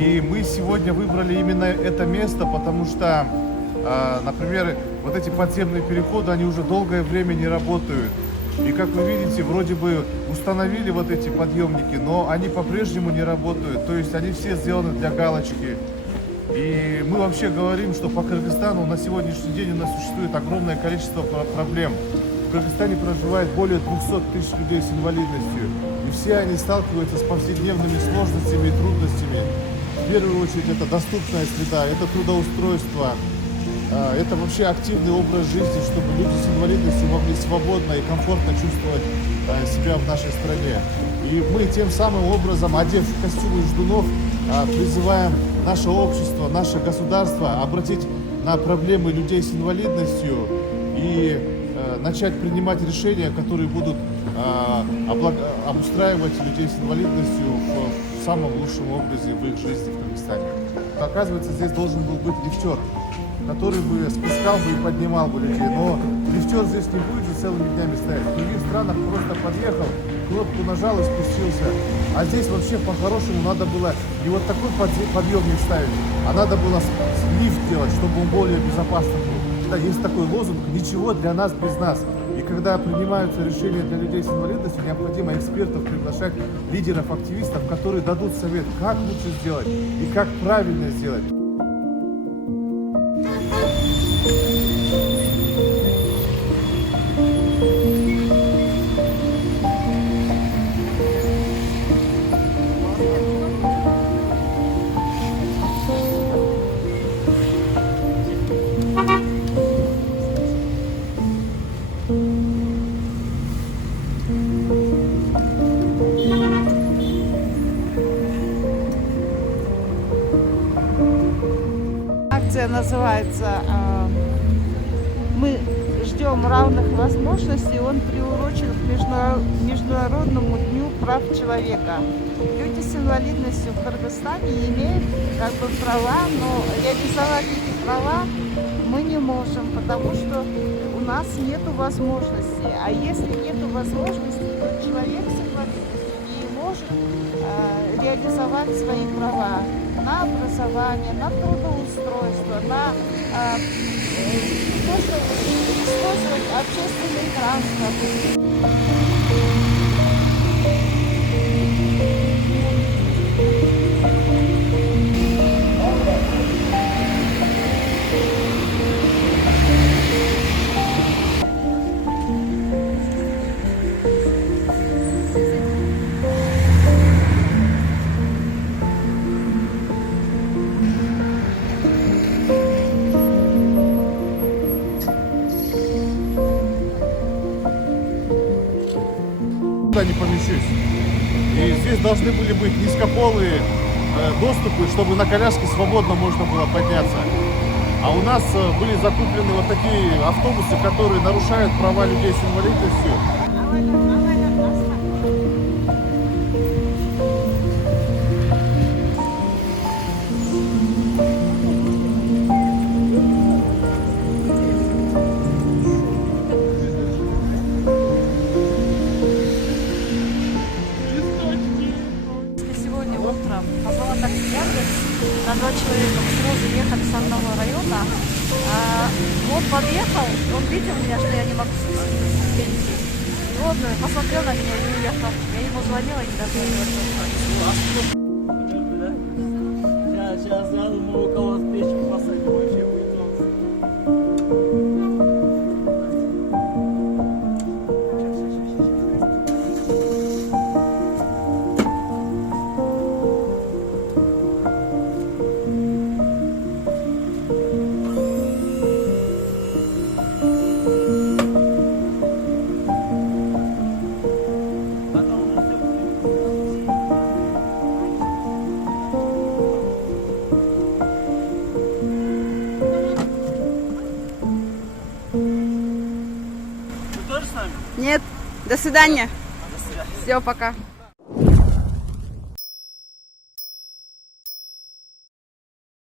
И мы сегодня выбрали именно это место, потому что, например, вот эти подземные переходы, они уже долгое время не работают. И как вы видите, вроде бы установили вот эти подъемники, но они по-прежнему не работают. То есть они все сделаны для галочки. И мы вообще говорим, что по Кыргызстану на сегодняшний день у нас существует огромное количество проблем. В Кыргызстане проживает более 200 тысяч людей с инвалидностью. И все они сталкиваются с повседневными сложностями и трудностями. В первую очередь это доступная среда, это трудоустройство, это вообще активный образ жизни, чтобы люди с инвалидностью могли свободно и комфортно чувствовать себя в нашей стране. И мы тем самым образом, одев костюмы ждунов, призываем наше общество, наше государство обратить на проблемы людей с инвалидностью и начать принимать решения, которые будут обустраивать людей с инвалидностью в самом лучшем образе в их жизни в Кыргызстане. Оказывается, здесь должен был быть лифтер, который бы спускал бы и поднимал бы людей, но лифтер здесь не будет же целыми днями стоять. В других странах просто подъехал, кнопку нажал и спустился. А здесь вообще по-хорошему надо было не вот такой подъемник ставить, а надо было лифт делать, чтобы он более безопасным был. Да, есть такой лозунг «Ничего для нас без нас». И когда принимаются решения для людей с инвалидностью, необходимо экспертов приглашать, лидеров, активистов, которые дадут совет, как лучше сделать и как правильно сделать. Акция называется «Мы ждем равных возможностей». Он приурочен к Международному дню прав человека. Люди с инвалидностью в Кыргызстане имеют права, но реализовать эти права мы не можем, потому что у нас нет возможности. А если нет возможности, то человек с инвалидностью не может реализовать свои права на образование, на трудоустройство, на то, чтобы использовать общественный транспорт. Не помещусь. И здесь должны были быть низкополые доступы, чтобы на коляске свободно можно было подняться. А у нас были закуплены вот такие автобусы, которые нарушают права людей с инвалидностью. Утром позвала такси Яндекс на 2 человека. Мы сразу ехали с одного района. Он подъехал, он видел меня, что я не могу спуститься с пенсии. И он посмотрел на меня и уехал. Я ему звонила и не дозвонилась. Сейчас я думаю, около встречи посадить вообще будет. Нет, до свидания. Все, пока.